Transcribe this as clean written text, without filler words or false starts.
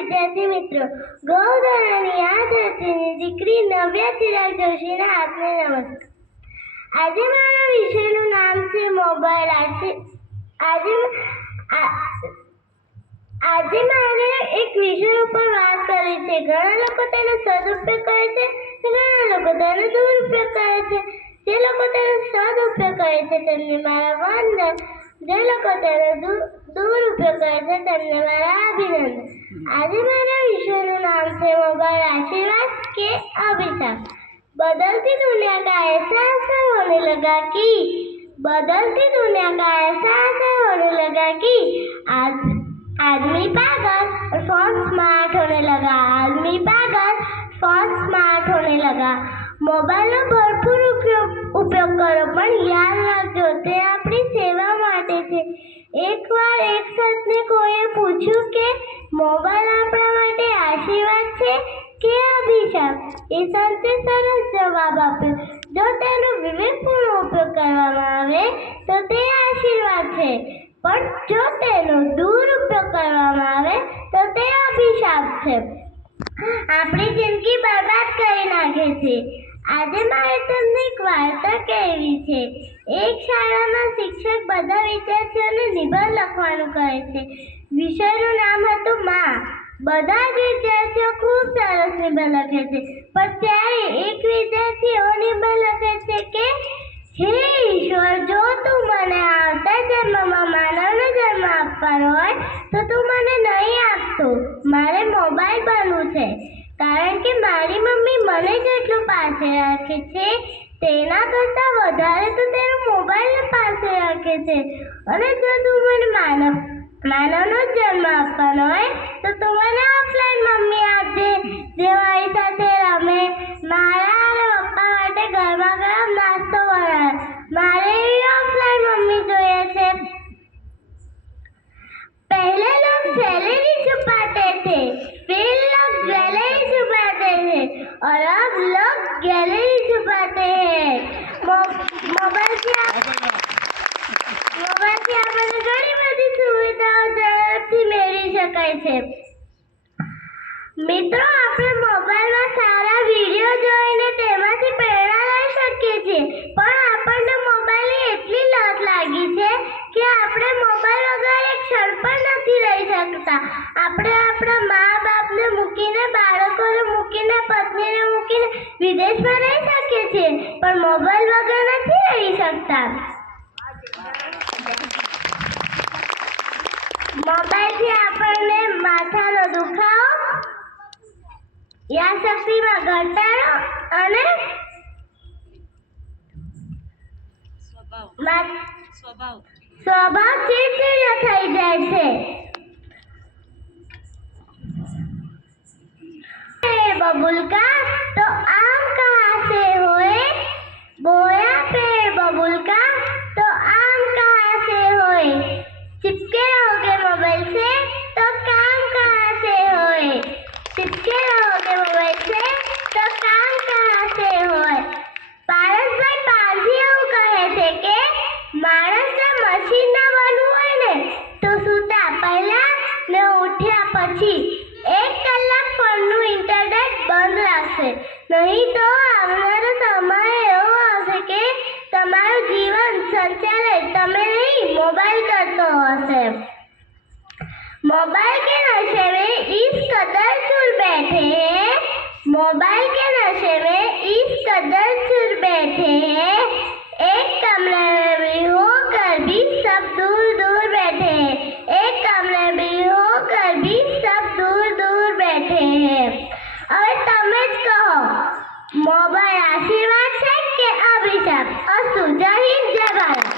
વિદ્યાર્થી મિત્રો, ગૌધરાની આ ધરતીની દીકરી નવ્યા ચિરાગ જોશીના હાથને નમસ્કાર. આજે મારા વિષયનું નામ છે મોબાઈલ. આજે મારે એક વિષય ઉપર વાત કરવી છે. ઘણા લોકો તેનો સદુપયોગ કરે છે, ઘણા લોકો તેનો દુરુપયોગ કરે છે. જે લોકો તેનો સદુપયોગ કરે છે તેમને મારા વંદન, જે લોકો તેનો દુરુપયોગ કરે છે તેમને મારા અભિનંદન. આજે મારા વિષયનું નામ છે मोबाइल, आशीर्वाद के अभिशाप. बदलती दुनिया का ऐसा असर होने लगा कि बदलती दुनिया का ऐसा असर होने लगा कि आदमी पागल और फोन स्मार्ट होने लगा. आदमी पागल, फोन स्मार्ट होने लगा. मोबाइल નો ભરપૂર ઉપયોગ કરો, પણ યાદ રાખજો તે આપણી સેવા માટે છે. એકવાર એક શખ્સને કોઈએ પૂછ્યું કે મોબાઈલ આપણા માટે આશીર્વાદ છે કે અભિશાપ. એ શખ્સે સરસ જવાબ આપ્યો, જો તેનો વિવેકપૂર્ણ ઉપયોગ કરવામાં આવે તો તે આશીર્વાદ છે, પણ જો તેનો દુરુપયોગ કરવામાં આવે તો તે અભિશાપ છે. આપણી જિંદગી બરબાદ કરી નાખે છે. આજે મારે તમને એક વાર્તા કહેવી છે. એક શાળામાં શિક્ષક બધા વિદ્યાર્થીઓને નિબંધ લખવાનું કહે છે. વિષયનું નામ હતું માં. બધા જ વિદ્યાર્થીઓ ખૂબ સરસ નિબંધ લખે છે, પણ ત્યારે એક વિદ્યાર્થી એવો નિબંધ લખે છે કે હે ઈશ્વર, જો તું મને આવતા જન્મમાં માનવનો જન્મ આપવાનો હોય તો તું મને નહીં આપતો. મારે મોબાઈલ બનવું છે, કારણ કે મારી મમ્મી મને જેટલું પાસે રાખે છે તેના કરતાં વધારે તો તેનો મોબાઈલ પાસે રાખે છે. અને જો તું મને માનવનો જન્મ આપવાનો હોય તો તું મને ઓફલાઈન મમ્મી આપજે, જે મારી સાથે રમે, મારા અને પપ્પા માટે ગરમા ગરમ નાસ્તો બનાવે. મારે એવી ઓફલાઈન મમ્મી જોઈએ છે. पहले लोग सैलरी छुपाते थे, फिर लोग ज्वेलरी छुपाते थे और अब लोग गैलरी छुपाते हैं. मोबाइल से આપણને ઘણી બધી સુવિધાઓ ઝડપથી મેળવી શકાય છે. મિત્રો, આપણે મોબાઈલમાં સારા વિડીયો જોઈને તેમાંથી પ્રેરણા લઈ શકીએ છીએ, પણ આપણને મોબાઈલની એટલી લત લાગી છે કે આપણે મોબાઈલ વગર એક ક્ષણ પણ નથી રહી શકતા. આપણે આપણા મા બાપને મૂકીને, બાળકોને મૂકીને, પત્નીને મૂકીને વિદેશમાં રહી શકીએ છીએ, પણ મોબાઈલ વગર નથી રહી શકતા. મોબાઈલથી આપણને માથાનો દુખાવો, યાદશક્તિમાં ઘટાડો અને સ્વભાવ ચીડચીડિયો થઈ જાય છે. पेड़ बबुल का तो आम कहाँ से होए, बोया पेड़ बबुल का तो आम कहाँ से होए. चिपके रहोगे मोबाइल से तो काम कहाँ से होए. चिपके रहोगे मोबाइल से तो काम कहाँ से होए. પારસભાઈ પારધી એવું કહે છે કે માણસને મશીન ના બનવું હોય ને તો સૂતા પહેલા ને ઉઠ્યા પછી 1 કલાક ફોનનું ઇન્ટરનેટ બંધ રાખશે, નહીં તો આવનારો સમય એવો આવશે કે તમારું જીવન સંચાલિત તમે નહીં મોબાઈલ કરતો હશે. मोबाइल के नशे में इस कदर चुर बैठे हैं, मोबाइल के नशे में इस कदर चुर बैठे हैं, एक कमरे में भी होकर भी सब दूर दूर बैठे हैं. एक कमरे में भी होकर भी सब दूर दूर बैठे हैं. હવે તમે જ કહો, મોબાઈલ આશીર્વાદ છે કે અભિશાપ? અસ્તુ. જય હિન્દ, જય ભારત.